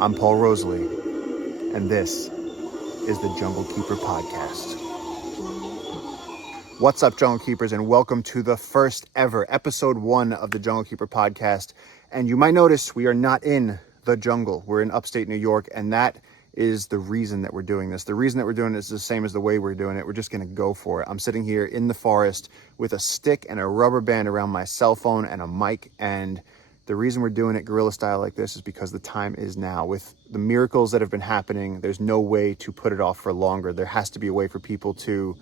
I'm Paul Rosolie, and this is the Junglekeeper Podcast. What's up, Junglekeepers, and welcome to the first ever episode 1 of the Junglekeeper Podcast. And you might notice we are not in the jungle. We're in upstate New York, and that is the reason that we're doing this. The reason that we're doing this is the same as the way we're doing it. We're just going to go for it. I'm sitting here in the forest with a stick and a rubber band around my cell phone and a mic, and the reason we're doing it guerrilla style like this is because the time is now. With the miracles that have been happening, there's no way to put it off for longer. There has to be a way for people to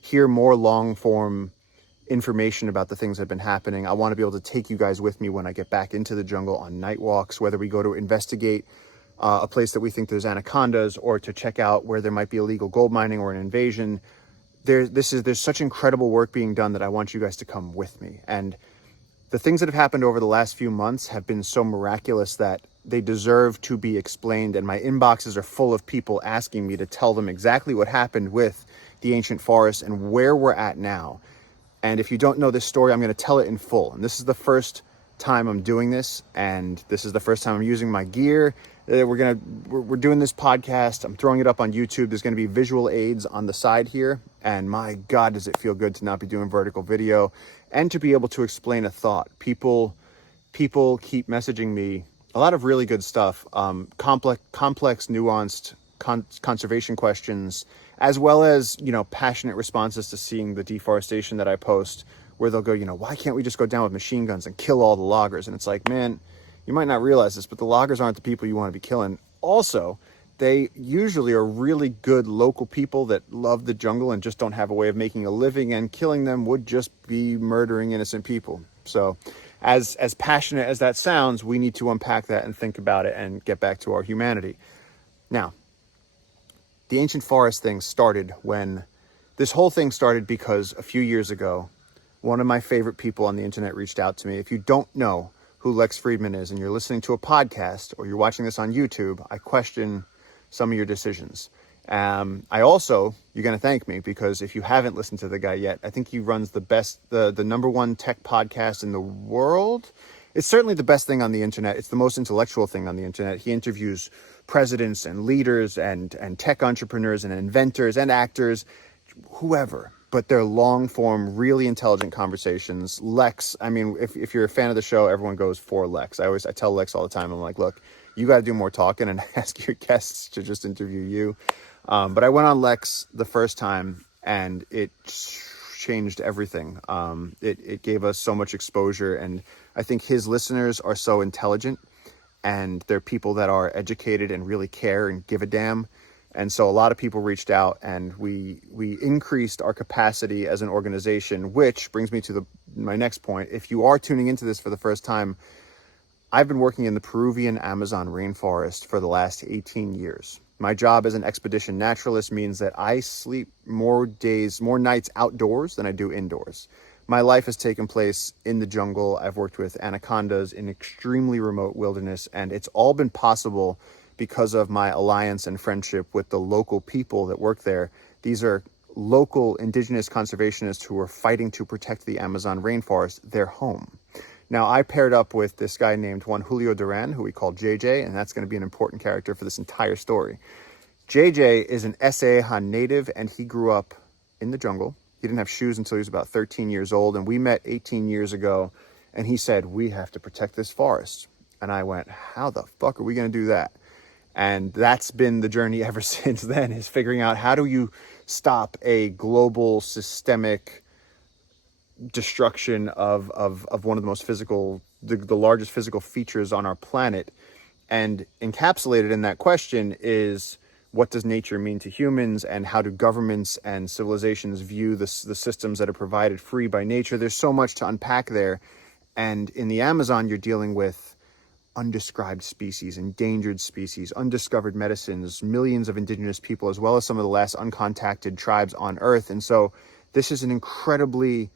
hear more long form information about the things that have been happening. I want to be able to take you guys with me when I get back into the jungle on night walks, whether we go to investigate a place that we think there's anacondas, or to check out where there might be illegal gold mining or an invasion. There's such incredible work being done that I want you guys to come with me. And the things that have happened over the last few months have been so miraculous that they deserve to be explained. And my inboxes are full of people asking me to tell them exactly what happened with the ancient forest and where we're at now. And if you don't know this story, I'm going to tell it in full. And this is the first time I'm doing this, and this is the first time I'm using my gear. We're doing this podcast. I'm throwing it up on YouTube. There's going to be visual aids on the side here. And my God, does it feel good to not be doing vertical video and to be able to explain a thought. People keep messaging me a lot of really good stuff, complex, nuanced conservation questions, as well as, passionate responses to seeing the deforestation that I post, where they'll go, why can't we just go down with machine guns and kill all the loggers? And it's like, man, you might not realize this, but the loggers aren't the people you want to be killing. Also, they usually are really good local people that love the jungle and just don't have a way of making a living, and killing them would just be murdering innocent people. So as passionate as that sounds, we need to unpack that and think about it and get back to our humanity. Now, the ancient forest thing started when this whole thing started because a few years ago, one of my favorite people on the internet reached out to me. If you don't know who Lex Friedman is and you're listening to a podcast or you're watching this on YouTube, I question some of your decisions. You're going to thank me, because if you haven't listened to the guy yet, I think he runs the number one tech podcast in the world. It's certainly the best thing on the internet. It's the most intellectual thing on the internet. He interviews presidents and leaders and tech entrepreneurs and inventors and actors, whoever. But they're long form, really intelligent conversations. Lex, if you're a fan of the show, everyone goes for Lex. I tell Lex all the time, I'm like, look, you got to do more talking and ask your guests to just interview you. But I went on Lex the first time, and it changed everything. It gave us so much exposure, and I think his listeners are so intelligent, and they're people that are educated and really care and give a damn. And so a lot of people reached out, and we increased our capacity as an organization, which brings me to my next point. If you are tuning into this for the first time, I've been working in the Peruvian Amazon rainforest for the last 18 years. My job as an expedition naturalist means that I sleep more nights outdoors than I do indoors. My life has taken place in the jungle. I've worked with anacondas in extremely remote wilderness, and it's all been possible because of my alliance and friendship with the local people that work there. These are local indigenous conservationists who are fighting to protect the Amazon rainforest, their home. Now, I paired up with this guy named Juan Julio Duran, who we call JJ, and that's going to be an important character for this entire story. JJ is an Eseja native, and he grew up in the jungle. He didn't have shoes until he was about 13 years old, and we met 18 years ago, and he said, we have to protect this forest. And I went, how the fuck are we going to do that? And that's been the journey ever since then, is figuring out, how do you stop a global systemic destruction of one of the most physical, the largest physical features on our planet? And encapsulated in that question is, what does nature mean to humans, and how do governments and civilizations view the systems that are provided free by nature? There's so much to unpack there. And in the Amazon, you're dealing with undescribed species, endangered species, undiscovered medicines, millions of indigenous people, as well as some of the last uncontacted tribes on Earth. And so this is an incredibly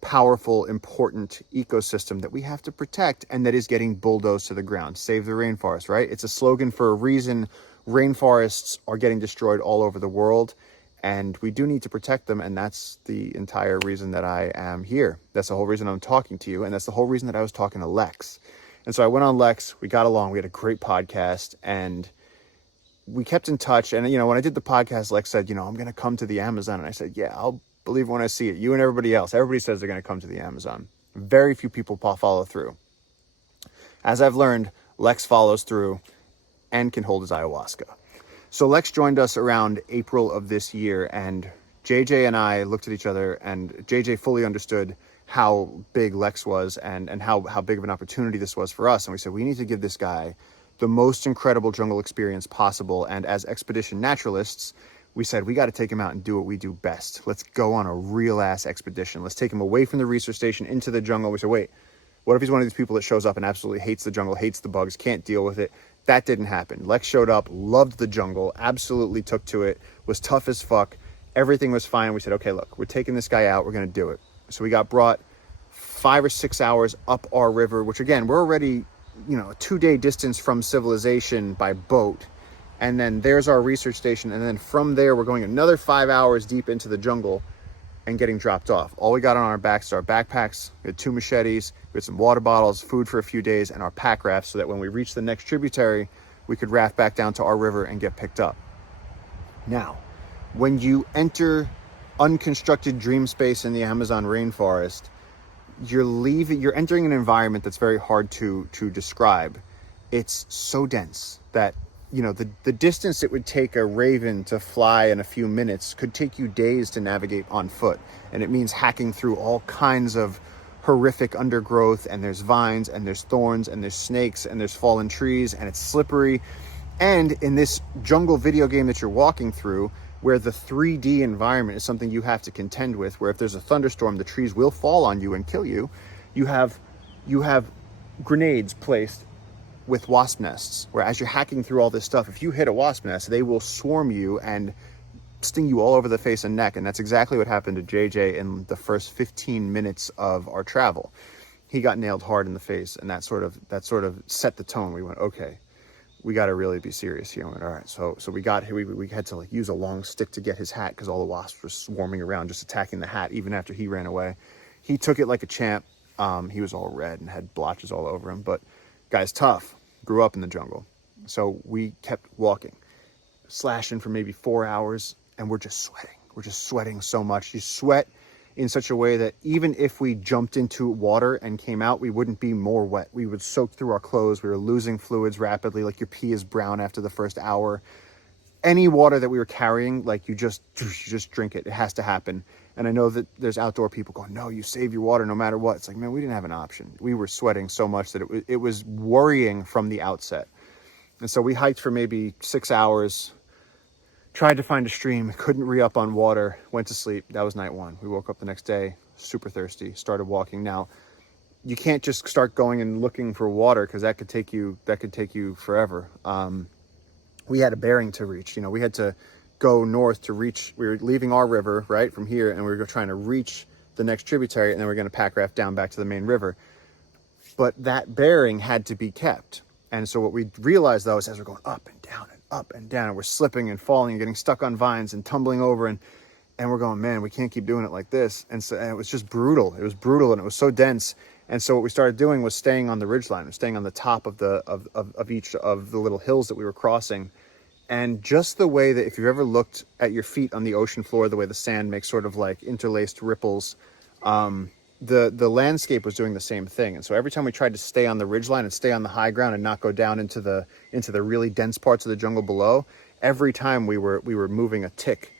powerful, important ecosystem that we have to protect, and that is getting bulldozed to the ground. Save the rainforest, right? It's a slogan for a reason. Rainforests are getting destroyed all over the world, and we do need to protect them. And that's the entire reason that I am here. That's the whole reason I'm talking to you. And that's the whole reason that I was talking to Lex. And so I went on Lex, we got along, we had a great podcast, and we kept in touch. And, when I did the podcast, Lex said, I'm going to come to the Amazon. And I said, yeah, I'll believe when I see it. You and everybody else. Everybody says they're going to come to the Amazon. Very few people follow through. As I've learned, Lex follows through and can hold his ayahuasca. So Lex joined us around April of this year, and JJ and I looked at each other, and JJ fully understood how big Lex was and how big of an opportunity this was for us. And we said, we need to give this guy the most incredible jungle experience possible. And as expedition naturalists, we said, we got to take him out and do what we do best. Let's go on a real ass expedition. Let's take him away from the research station into the jungle. We said, wait, what if he's one of these people that shows up and absolutely hates the jungle, hates the bugs, can't deal with it? That didn't happen. Lex showed up, loved the jungle, absolutely took to it, was tough as fuck. Everything was fine. We said, okay, look, we're taking this guy out. We're going to do it. So we got brought 5 or 6 hours up our river, which again, we're already, a 2-day distance from civilization by boat. And then there's our research station. And then from there, we're going another 5 hours deep into the jungle and getting dropped off. All we got on our backs is our backpacks. We had 2 machetes, we had some water bottles, food for a few days, and our pack rafts so that when we reached the next tributary, we could raft back down to our river and get picked up. Now, when you enter unconstructed dream space in the Amazon rainforest, you're entering an environment that's very hard to describe. It's so dense that the distance it would take a raven to fly in a few minutes could take you days to navigate on foot. And it means hacking through all kinds of horrific undergrowth, and there's vines, and there's thorns, and there's snakes, and there's fallen trees, and it's slippery. And in this jungle video game that you're walking through, where the 3D environment is something you have to contend with, where if there's a thunderstorm, the trees will fall on you and kill you, you have grenades placed with wasp nests, where as you're hacking through all this stuff, if you hit a wasp nest, they will swarm you and sting you all over the face and neck. And that's exactly what happened to JJ in the first 15 minutes of our travel. He got nailed hard in the face, and that sort of set the tone. We went, okay, we got to really be serious here. We went, all right, so we had to use a long stick to get his hat because all the wasps were swarming around, just attacking the hat even after he ran away. He took it like a champ. He was all red and had blotches all over him, but guy's tough, grew up in the jungle. So we kept walking, slashing for maybe 4 hours, and we're just sweating. We're just sweating so much. You sweat in such a way that even if we jumped into water and came out, we wouldn't be more wet. We would soak through our clothes. We were losing fluids rapidly, like your pee is brown after the first hour. Any water that we were carrying, like you just drink it. It has to happen. And I know that there's outdoor people going, no, you save your water no matter what. It's like, man, we didn't have an option. We were sweating so much that it was worrying from the outset. And so we hiked for maybe 6 hours, tried to find a stream, couldn't re-up on water, went to sleep. That was night one. We woke up the next day, super thirsty, started walking. Now, you can't just start going and looking for water because that could take you forever. We had a bearing to reach. We had to go north to reach. We were leaving our river right from here, and we were trying to reach the next tributary, and then we're going to pack raft down back to the main river. But that bearing had to be kept. And so what we realized, though, is as we're going up and down and up and down, and we're slipping and falling and getting stuck on vines and tumbling over, and we're going, man, we can't keep doing it like this. And it was just brutal. It was brutal, and it was so dense. And so what we started doing was staying on the ridgeline, staying on the top of each of the little hills that we were crossing. And just the way that if you've ever looked at your feet on the ocean floor, the way the sand makes sort of like interlaced ripples, the landscape was doing the same thing. And so every time we tried to stay on the ridgeline and stay on the high ground and not go down into the really dense parts of the jungle below, every time we were moving a tick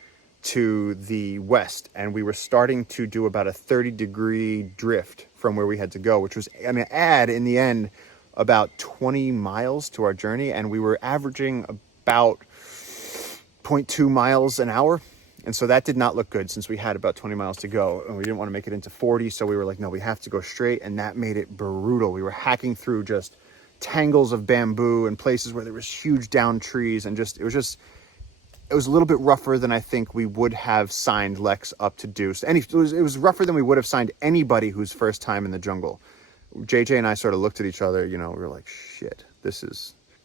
to the west, and we were starting to do about a 30-degree drift from where we had to go, which was, add in the end about 20 miles to our journey, and we were averaging about 0.2 miles an hour. And so that did not look good since we had about 20 miles to go, and we didn't want to make it into 40. So we were like, no, we have to go straight. And that made it brutal. We were hacking through just tangles of bamboo and places where there was huge down trees. And it was a little bit rougher than I think we would have signed Lex up to do. So it was rougher than we would have signed anybody who's first time in the jungle. JJ and I sort of looked at each other, we were like, shit,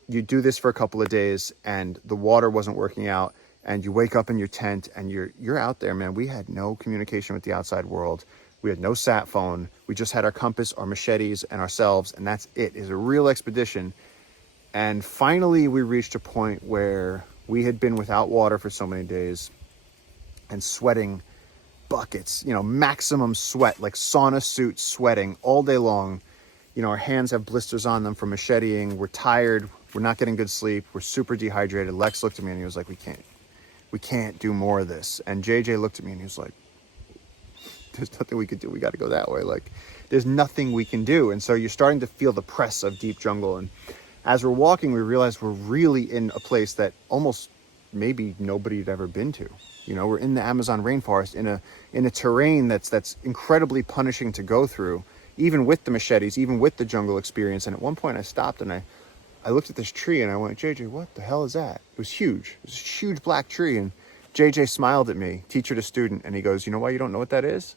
you do this for a couple of days and the water wasn't working out, and you wake up in your tent and you're out there, man. We had no communication with the outside world. We had no sat phone. We just had our compass, our machetes, and ourselves, and that's it. It was a real expedition. And finally, we reached a point where we had been without water for so many days and sweating buckets, maximum sweat, like sauna suit sweating all day long. Our hands have blisters on them from macheteing. We're tired. We're not getting good sleep. We're super dehydrated. Lex looked at me and he was like, we can't do more of this. And JJ looked at me and he was like, there's nothing we could do. We got to go that way. Like, there's nothing we can do. And so you're starting to feel the press of deep jungle. And as we're walking, we realize we're really in a place that almost maybe nobody had ever been to. We're in the Amazon rainforest in a terrain that's incredibly punishing to go through, even with the machetes, even with the jungle experience. And at one point I stopped and I looked at this tree and I went, JJ, what the hell is that? It was huge. It was a huge black tree. And JJ smiled at me, teacher to student, and he goes, you know why you don't know what that is?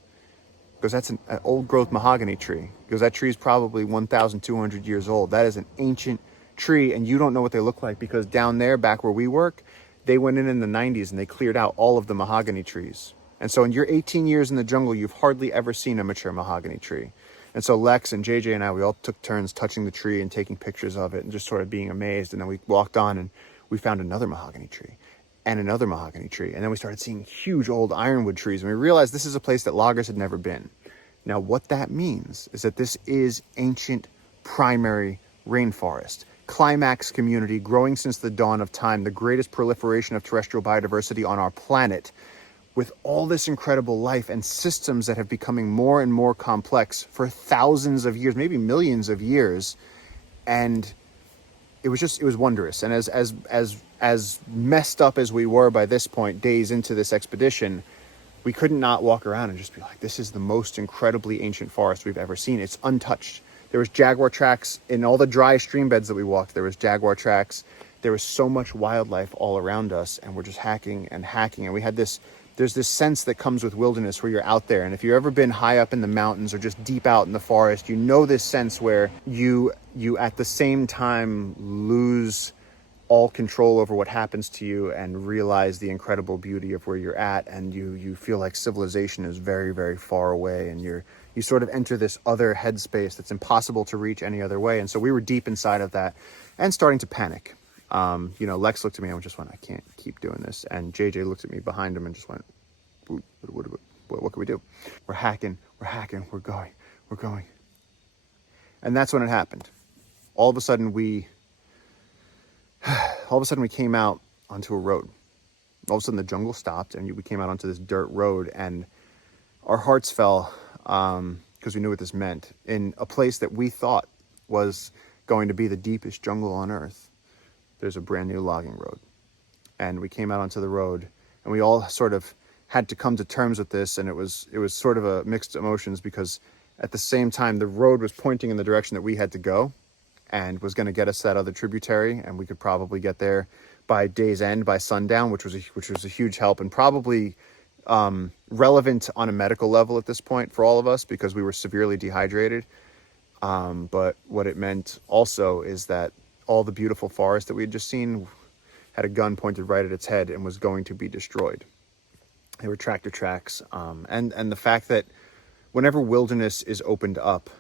Because that's an old growth mahogany tree. Because that tree is probably 1,200 years old. That is an ancient tree, and you don't know what they look like because down there, back where we work, they went in the 90s and they cleared out all of the mahogany trees. And so in your 18 years in the jungle, you've hardly ever seen a mature mahogany tree. And so Lex and JJ and I, we all took turns touching the tree and taking pictures of it and just sort of being amazed. And then we walked on and we found another mahogany tree and another mahogany tree. And then we started seeing huge old ironwood trees. And we realized this is a place that loggers had never been. Now, what that means is that this is ancient primary rainforest. Climax community growing since the dawn of time, the greatest proliferation of terrestrial biodiversity on our planet, with all this incredible life and systems that have becoming more and more complex for thousands of years, maybe millions of years. And it was wondrous. And as messed up as we were by this point, days into this expedition, we couldn't not walk around and just be like, this is the most incredibly ancient forest we've ever seen. It's untouched. There was jaguar tracks in all the dry stream beds that we walked. There was jaguar tracks. There was so much wildlife all around us, and we're just hacking and hacking. And there's this sense that comes with wilderness where you're out there. And if you've ever been high up in the mountains or just deep out in the forest, this sense where you at the same time lose all control over what happens to you and realize the incredible beauty of where you're at, and you feel like civilization is very, very far away, and you sort of enter this other headspace that's impossible to reach any other way. And so we were deep inside of that and starting to panic. Lex looked at me and just went, I can't keep doing this. And JJ looked at me behind him and just went, what can we do? We're hacking, we're going. And that's when it happened. All of a sudden we came out onto a road. All of a sudden the jungle stopped and we came out onto this dirt road, and our hearts fell because we knew what this meant. In a place that we thought was going to be the deepest jungle on earth, there's a brand new logging road. And we came out onto the road and we all sort of had to come to terms with this. And it was sort of a mixed emotions, because at the same time, the road was pointing in the direction that we had to go and was going to get us to that other tributary. And we could probably get there by day's end, by sundown, which was a huge help, and probably relevant on a medical level at this point for all of us, because we were severely dehydrated. But what it meant also is that all the beautiful forest that we had just seen had a gun pointed right at its head and was going to be destroyed. There were tractor tracks. And the fact that whenever wilderness is opened up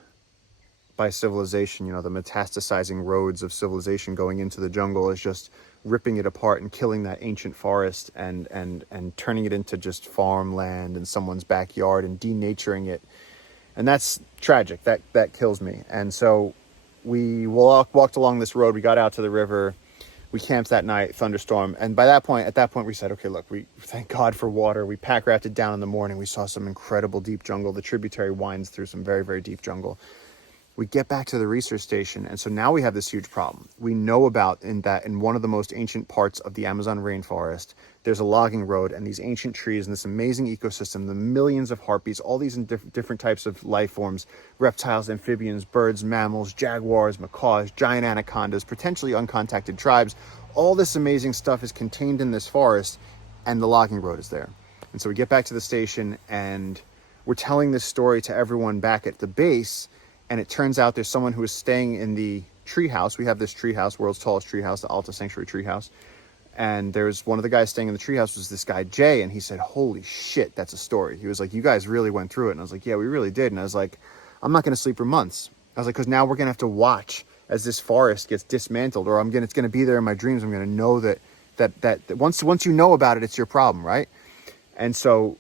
by civilization, the metastasizing roads of civilization going into the jungle is just ripping it apart and killing that ancient forest and turning it into just farmland in someone's backyard and denaturing it. And that's tragic. That kills me. And so we walked along this road. We got out to the river. We camped that night, thunderstorm. And at that point, we said, okay, look, we thank God for water. We pack rafted down in the morning. We saw some incredible deep jungle. The tributary winds through some very, very deep jungle. We get back to the research station, and so now we have this huge problem. We know about in one of the most ancient parts of the Amazon rainforest, there's a logging road and these ancient trees and this amazing ecosystem, the millions of harpies, all these different types of life forms, reptiles, amphibians, birds, mammals, jaguars, macaws, giant anacondas, potentially uncontacted tribes. All this amazing stuff is contained in this forest, and the logging road is there. And so we get back to the station, and we're telling this story to everyone back at the base. And it turns out there's someone who is staying in the treehouse. We have this treehouse, world's tallest treehouse, the Alta Sanctuary treehouse. And there was one of the guys staying in the treehouse was this guy, Jay. And he said, holy shit, that's a story. He was like, you guys really went through it. And I was like, yeah, we really did. And I was like, I'm not going to sleep for months. I was like, because now we're going to have to watch as this forest gets dismantled, or it's going to be there in my dreams. I'm going to know that once you know about it, it's your problem, right? And so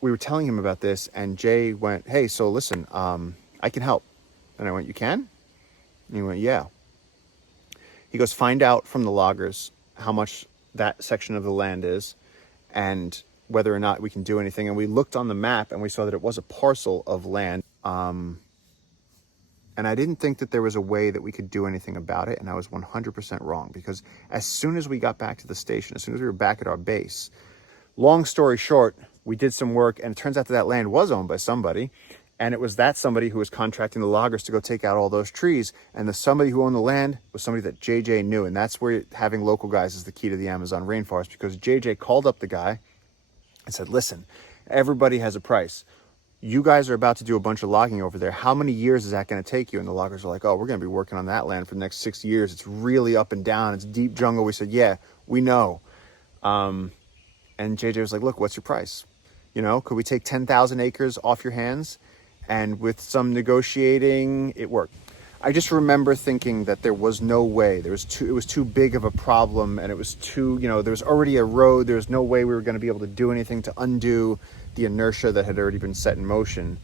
we were telling him about this, and Jay went, hey, so listen, I can help. And I went, you can? And he went, yeah. He goes, find out from the loggers how much that section of the land is and whether or not we can do anything. And we looked on the map and we saw that it was a parcel of land. And I didn't think that there was a way that we could do anything about it. And I was 100% wrong, because as soon as we got back to the station, as soon as we were back at our base, long story short, we did some work, and it turns out that land was owned by somebody. And it was that somebody who was contracting the loggers to go take out all those trees. And the somebody who owned the land was somebody that JJ knew. And that's where having local guys is the key to the Amazon rainforest, because JJ called up the guy and said, listen, everybody has a price. You guys are about to do a bunch of logging over there. How many years is that going to take you? And the loggers are like, oh, we're going to be working on that land for the next 6 years. It's really up and down. It's deep jungle. We said, yeah, we know. And JJ was like, look, what's your price? Could we take 10,000 acres off your hands? And with some negotiating, it worked. I just remember thinking that there was no way. It was too big of a problem, and it was too, there was already a road. There was no way we were going to be able to do anything to undo the inertia that had already been set in motion.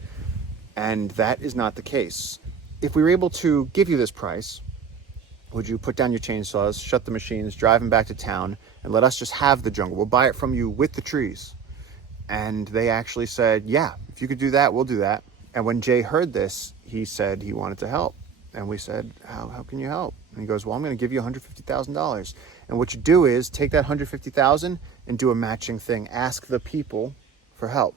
And that is not the case. If we were able to give you this price, would you put down your chainsaws, shut the machines, drive them back to town, and let us just have the jungle? We'll buy it from you with the trees. And they actually said, yeah, if you could do that, we'll do that. And when Jay heard this, he said he wanted to help. And we said, how can you help? And he goes, well, I'm going to give you $150,000. And what you do is take that $150,000 and do a matching thing. Ask the people for help.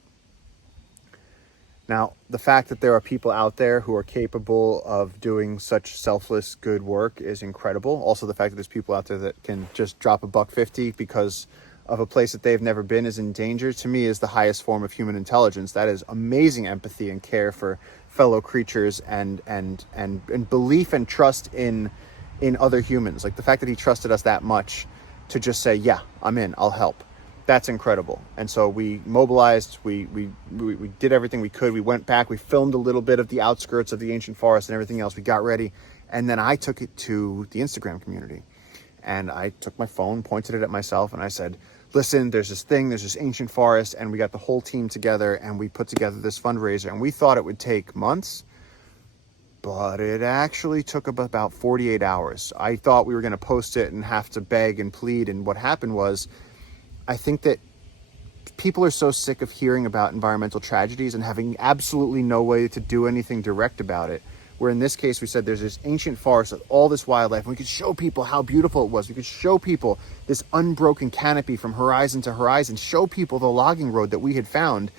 Now, the fact that there are people out there who are capable of doing such selfless good work is incredible. Also, the fact that there's people out there that can just drop $1.50 because of a place that they've never been is in danger, to me, is the highest form of human intelligence. That is amazing empathy and care for fellow creatures and belief and trust in other humans. Like the fact that he trusted us that much to just say, yeah, I'm in, I'll help. That's incredible. And so we mobilized, we did everything we could. We went back, we filmed a little bit of the outskirts of the ancient forest and everything else. We got ready. And then I took it to the Instagram community. And I took my phone, pointed it at myself, and I said, listen, there's this ancient forest, and we got the whole team together, and we put together this fundraiser, and we thought it would take months, but it actually took about 48 hours. I thought we were going to post it and have to beg and plead, and what happened was, I think that people are so sick of hearing about environmental tragedies and having absolutely no way to do anything direct about it. Where in this case, we said there's this ancient forest with all this wildlife, and we could show people how beautiful it was. We could show people this unbroken canopy from horizon to horizon, show people the logging road that we had found,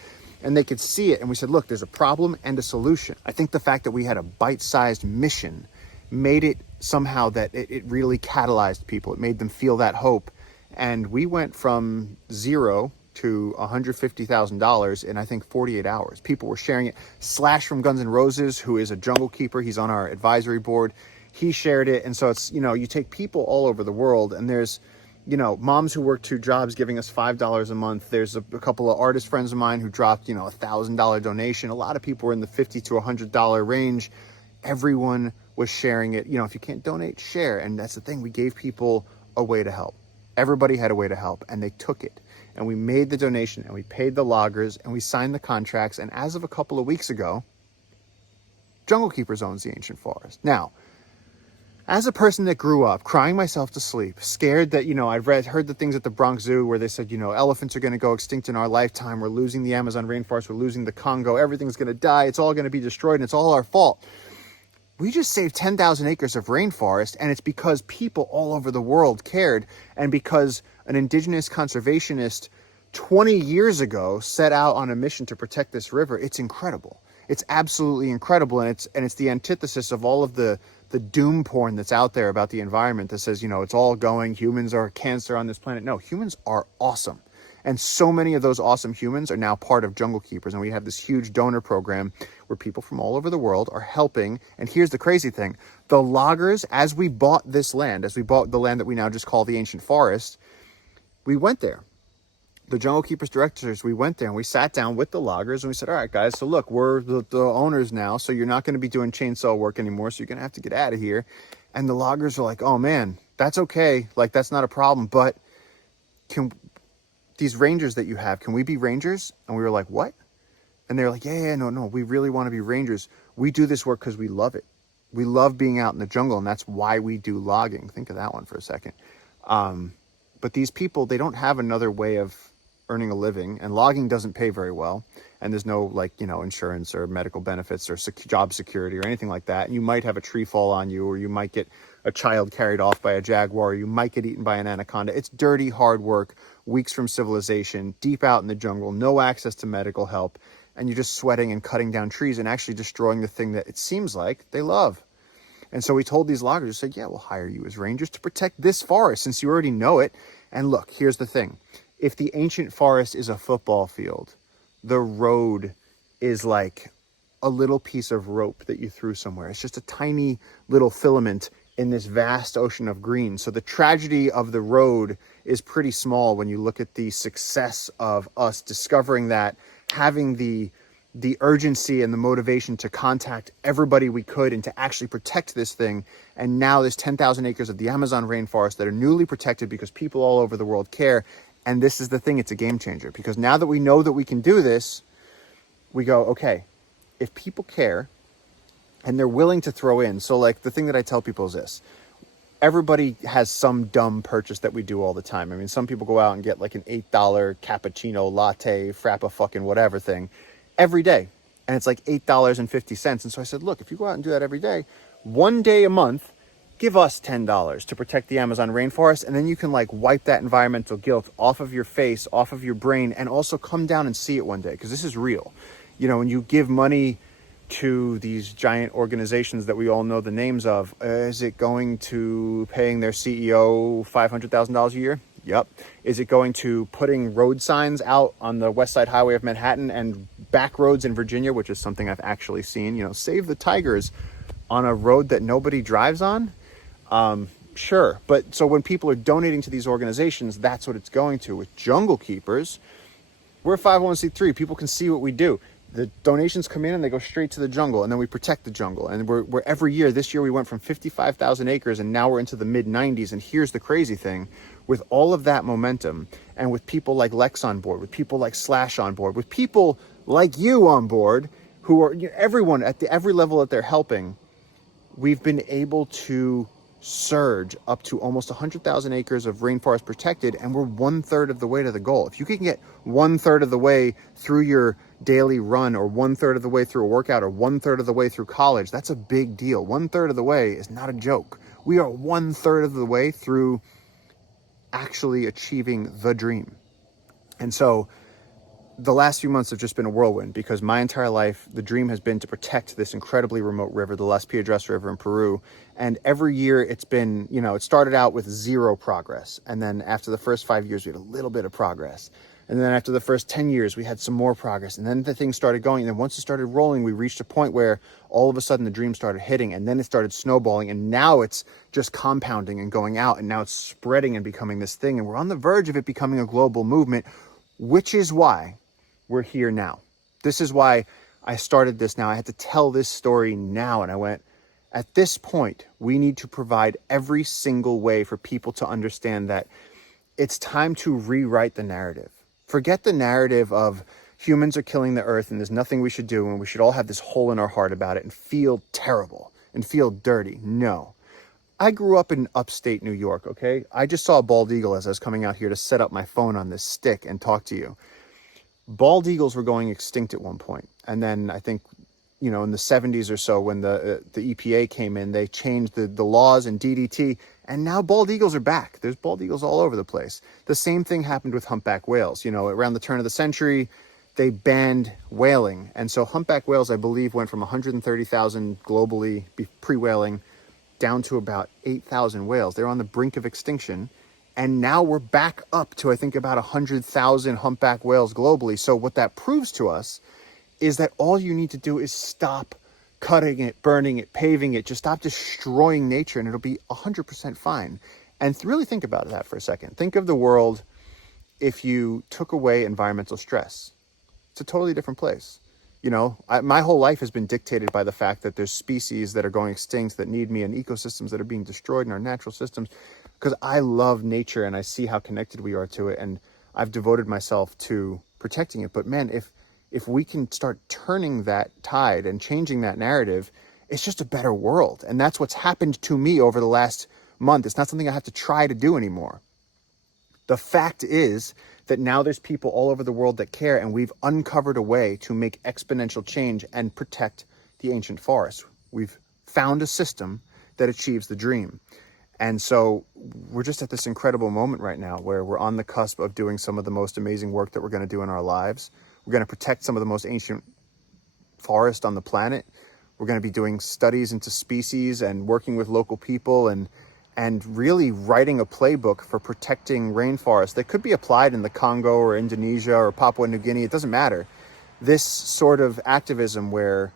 and they could see it. And we said, look, there's a problem and a solution. I think the fact that we had a bite-sized mission made it somehow that it really catalyzed people. It made them feel that hope. And we went from zero to $150,000 in, I think, 48 hours. People were sharing it. Slash from Guns N' Roses, who is a Junglekeeper, he's on our advisory board. He shared it. And so it's, you take people all over the world, and there's, moms who work 2 jobs giving us $5 a month. There's a couple of artist friends of mine who dropped, $1,000 donation. A lot of people were in the $50 to $100 range. Everyone was sharing it. If you can't donate, share. And that's the thing. We gave people a way to help. Everybody had a way to help, and they took it. And we made the donation, and we paid the loggers, and we signed the contracts. And as of a couple of weeks ago, Junglekeepers owns the ancient forest. Now, as a person that grew up crying myself to sleep, scared that, I've heard the things at the Bronx Zoo where they said, elephants are going to go extinct in our lifetime. We're losing the Amazon rainforest. We're losing the Congo. Everything's going to die. It's all going to be destroyed, and it's all our fault. We just saved 10,000 acres of rainforest, and it's because people all over the world cared, and because an indigenous conservationist 20 years ago set out on a mission to protect this river. It's incredible. It's absolutely incredible, and it's the antithesis of all of the doom porn that's out there about the environment that says, it's all going, humans are cancer on this planet. No, humans are awesome. And so many of those awesome humans are now part of Junglekeepers. And we have this huge donor program where people from all over the world are helping. And here's the crazy thing. The loggers, as we bought this land, as we bought the land that we now just call the ancient forest, we went there. The Jungle Keepers directors, we went there and we sat down with the loggers and we said, all right, guys, so look, we're the owners now, so you're not going to be doing chainsaw work anymore, so you're going to have to get out of here. And the loggers are like, oh, man, that's okay. Like, that's not a problem, but can these rangers that you have, can we be rangers? And we were like, what? And they were like, yeah, no, we really want to be rangers. We do this work because we love it. We love being out in the jungle, and that's why we do logging. Think of that one for a second. But these people, they don't have another way of earning a living, and logging doesn't pay very well, and there's no insurance or medical benefits or job security or anything like that. And you might have a tree fall on you, or you might get a child carried off by a jaguar, or you might get eaten by an anaconda. It's dirty, hard work, weeks from civilization, deep out in the jungle, no access to medical help, and you're just sweating and cutting down trees and actually destroying the thing that it seems like they love. And so we told these loggers, said, yeah, we'll hire you as rangers to protect this forest since you already know it. And look, here's the thing. If the ancient forest is a football field, the road is like a little piece of rope that you threw somewhere. It's just a tiny little filament in this vast ocean of green. So the tragedy of the road is pretty small when you look at the success of us discovering that, having the urgency and the motivation to contact everybody we could and to actually protect this thing. And now there's 10,000 acres of the Amazon rainforest that are newly protected because people all over the world care. And this is the thing, it's a game changer, because now that we know that we can do this, we go, okay, if people care and they're willing to throw in. So like the thing that I tell people is this: everybody has some dumb purchase that we do all the time. I mean, some people go out and get like an $8 cappuccino latte, frappa fucking whatever thing every day. And it's like $8.50. And so I said, look, if you go out and do that every day, one day a month, give us $10 to protect the Amazon rainforest. And then you can like wipe that environmental guilt off of your face, off of your brain, and also come down and see it one day. Because this is real. You know, when you give money to these giant organizations that we all know the names of, is it going to paying their CEO $500,000 a year? Yep. Is it going to putting road signs out on the West Side Highway of Manhattan and back roads in Virginia, which is something I've actually seen, you know, save the tigers on a road that nobody drives on? Sure. But so when people are donating to these organizations, that's what it's going to. With Junglekeepers, we're a 501c3. People can see what we do. The donations come in and they go straight to the jungle, and then we protect the jungle. And we're every year. This year we went from 55,000 acres and now we're into the mid 90s. And here's the crazy thing: with all of that momentum, and with people like Lex on board, with people like Slash on board, with people like you on board, who are, you know, everyone at every level that they're helping, we've been able to surge up to almost 100,000 acres of rainforest protected, and we're 1/3 of the way to the goal. If you can get 1/3 of the way through your daily run, or 1/3 of the way through a workout, or 1/3 of the way through college, that's a big deal. 1/3 of the way is not a joke. We are 1/3 of the way through actually achieving the dream. And so the last few months have just been a whirlwind, because my entire life, the dream has been to protect this incredibly remote river, the Las Piedras River in Peru. And every year it's been, you know, it started out with zero progress. And then after the first 5 years, we had a little bit of progress. And then after the first 10 years, we had some more progress. And then the thing started going. And then once it started rolling, we reached a point where all of a sudden the dream started hitting, and then it started snowballing. And now it's just compounding and going out. And now it's spreading and becoming this thing. And we're on the verge of it becoming a global movement, which is why we're here now. This is why I started this now. I had to tell this story now. And I went, at this point, we need to provide every single way for people to understand that it's time to rewrite the narrative. Forget the narrative of humans are killing the earth and there's nothing we should do and we should all have this hole in our heart about it and feel terrible and feel dirty. No. I grew up in upstate New York, okay? I just saw a bald eagle as I was coming out here to set up my phone on this stick and talk to you. Bald eagles were going extinct at one point. And then I think, you know, in the 70s or so, when the EPA came in, they changed the laws and DDT, and now bald eagles are back. There's bald eagles all over the place. The same thing happened with humpback whales. You know, around the turn of the century, they banned whaling. And so humpback whales, I believe, went from 130,000 globally pre-whaling down to about 8,000 whales. They're on the brink of extinction. And now we're back up to, I think, about 100,000 humpback whales globally. So what that proves to us is that all you need to do is stop cutting it, burning it, paving it. Just stop destroying nature and it'll be 100% fine. And really think about that for a second. Think of the world if you took away environmental stress? It's a totally different place. You know, my whole life has been dictated by the fact that there's species that are going extinct that need me, and ecosystems that are being destroyed in our natural systems, because I love nature and I see how connected we are to it, and I've devoted myself to protecting it. But man, if we can start turning that tide and changing that narrative, it's just a better world. And that's what's happened to me over the last month. It's not something I have to try to do anymore. The fact is that now there's people all over the world that care, and we've uncovered a way to make exponential change and protect the ancient forest. We've found a system that achieves the dream. And so we're just at this incredible moment right now where we're on the cusp of doing some of the most amazing work that we're going to do in our lives. We're going to protect some of the most ancient forest on the planet. We're going to be doing studies into species and working with local people and really writing a playbook for protecting rainforests that could be applied in the Congo or Indonesia or Papua New Guinea. It doesn't matter. This sort of activism where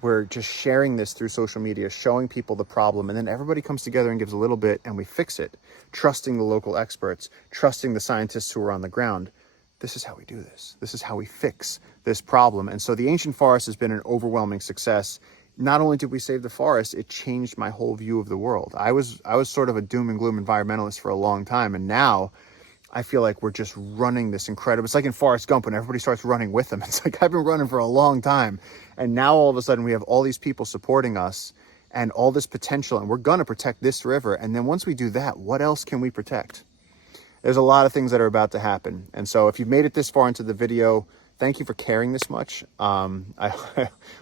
we're just sharing this through social media, showing people the problem, and then everybody comes together and gives a little bit and we fix it, trusting the local experts, trusting the scientists who are on the ground. This is how we do this. This is how we fix this problem. And so the ancient forest has been an overwhelming success. Not only did we save the forest, it changed my whole view of the world. I was sort of a doom and gloom environmentalist for a long time, and now I feel like we're just running this incredible. It's like in Forrest Gump when everybody starts running with them. It's like I've been running for a long time, and now all of a sudden we have all these people supporting us and all this potential, and we're going to protect this river. And then once we do that, what else can we protect? There's a lot of things that are about to happen. And so if you've made it this far into the video, thank you for caring this much. I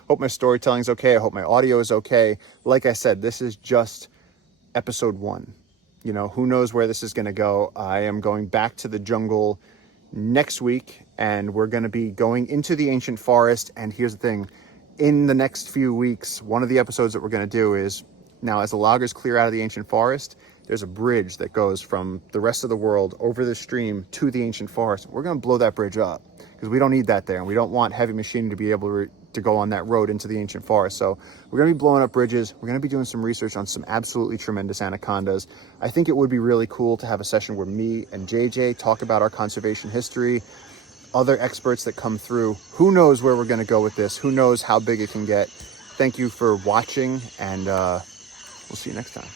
hope my storytelling's okay. I hope my audio is okay. Like I said, this is just episode 1. You know, who knows where this is going to go. I am going back to the jungle next week, and we're going to be going into the ancient forest. And here's the thing. In the next few weeks, one of the episodes that we're going to do is, now as the loggers clear out of the ancient forest, there's a bridge that goes from the rest of the world over the stream to the ancient forest. We're going to blow that bridge up because we don't need that there, and we don't want heavy machinery to be able to go on that road into the ancient forest. So we're going to be blowing up bridges. We're going to be doing some research on some absolutely tremendous anacondas. I think it would be really cool to have a session where me and JJ talk about our conservation history, other experts that come through. Who knows where we're going to go with this? Who knows how big it can get? Thank you for watching, and we'll see you next time.